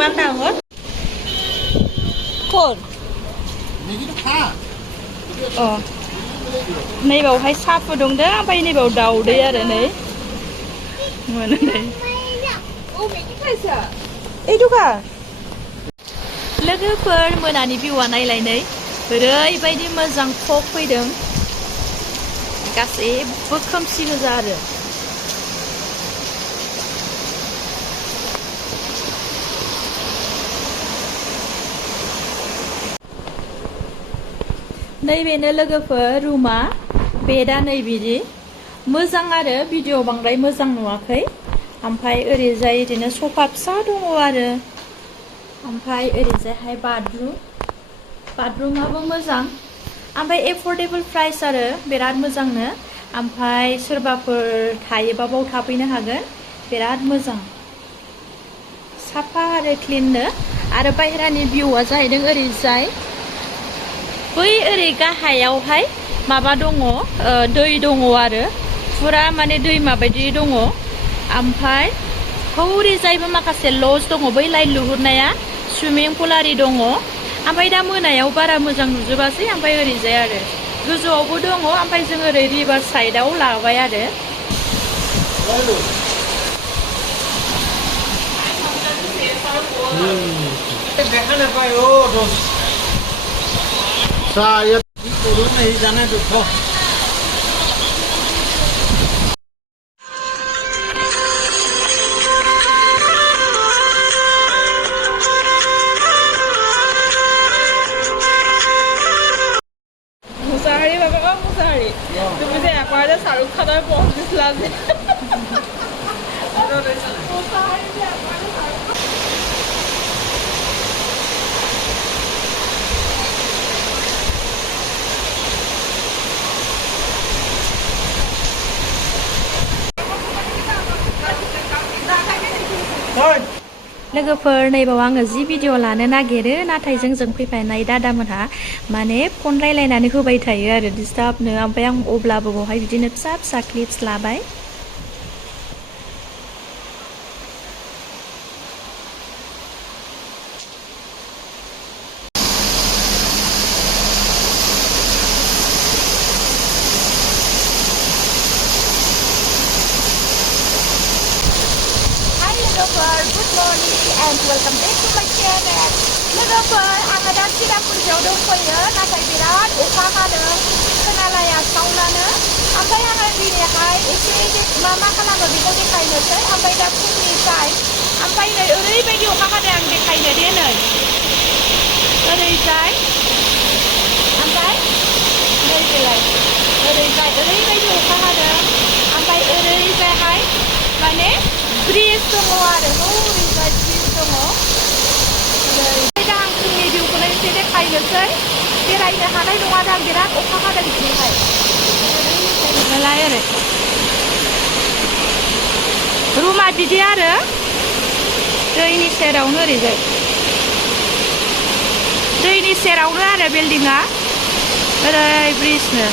ban nào hết. Cồn. Này bảo hay sát vào đồng đó, bay này bảo đầu đi à đấy. Người này. Ê đúng à? Logoफोर मोनानि भिउआ नायलायनै ओरैबायदि मोजां फग फैदों गासैबो खोमसि गोजा आरो नैबेनो लोगोफोर रुमा बेदा नै बिदि मोजां आरो भिडिअ बांद्राय मोजां नुवाखै ओमफ्राय ओरैजाय इदिनो सफा फिसा दङ आरो ओमफ्राय ओरैजायहाय बाथरुमाबो मोजां ओमफ्राय एफर्डेबल प्राइस आरो बिराद मोजांनो ओमफ्राय सोरबाफोर थायोबा बाव थाफैनो हागोन बिराद मोजां साफा आरो क्लिननो आरो बाहेरानि भिउआ जाहैदों ओरैजाय बै ओरै गाहायावहाय माबा दङ दै दङ आरो फुरा माने दैमा बायदि दङ ओमफ्राय हौरैजायबो माखासे लज दङ बै लाइन लुहुरनाया सुइमिं पुल आरि दङ ओमफ्राय दा मोनायाव बारा मोजां नुजोबासै ओमफ्राय ओरैजाय आरो गोजौआवबो दङ ओमफ्राय जों ओरै रिभार साइडआव लाबाय आरो Saya turun nih sana tuh. Musahari bapak oh Musahari. Tuh bisa aku ada sarung kata pohon selasi. Musahari dia aku ada sarung. लोगोफोर नैबाव आङो जि भिडिअ लानो नागिरो नाथाय जोंजों फैफानाय दादामोनहा माने फन रायलायनानै होबाय थायो आरो डिस्टार्बनो ओमफ्राय आं अब्लाबो बावहाय बिदिनो फिसा फिसा क्लिप्स लाबाय Good morning and welcome back to my channel. लोगोफोर आङो दा चिरापुन्जियाव दंफैयो नाथाय बिराद अखा हादों खोनालाया साउन्डआनो ओमफ्राय आङो दिनैहाय एसे मा खालामो बेखौ देखायनोसै ओमफ्राय दा फुंनि टाइम ओमफ्राय नै ओरैबायदि अखा हादों आं देखायनो दे नै ओरैजाय ओमफ्राय नैबेलाय ओरैजाय ओरैबायदि अखा हादों ओमफ्राय ओरैजायहाय माने ब्रिज दङ आरो हरैजाय ब्रिज दङ दा आं फुंनि भिउखौनो एसे देखायनोसै बेरायनो हानाय नङा दा बिराद अखा हादों दिनैहाय ओरैजाय ओरै रुमा बिदि आरो दैनि सेरावनो ओरैजाय दैनि सेरावनो आरो बिल्डिङा ओरै ब्रिजनो